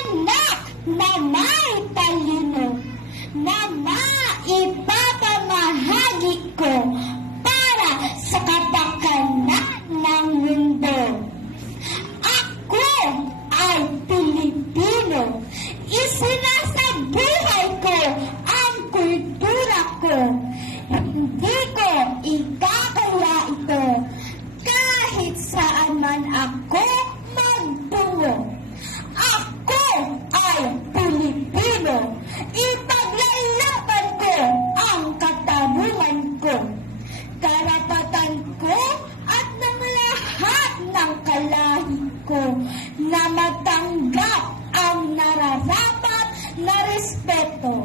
anak na may talino na maipapamahagi ko para sa kapakanan ng mundo. Ako ay Pilipino. Isinasabuhay ko ang kultura ko. Hindi ko ikakaya ito kahit saan man ako magtungo. Ako ay Pilipino. Ipaglalaban ko ang katarungan ko, karapatan ko at ng lahat ng kalahi ko na matanggap ang nararapat na respeto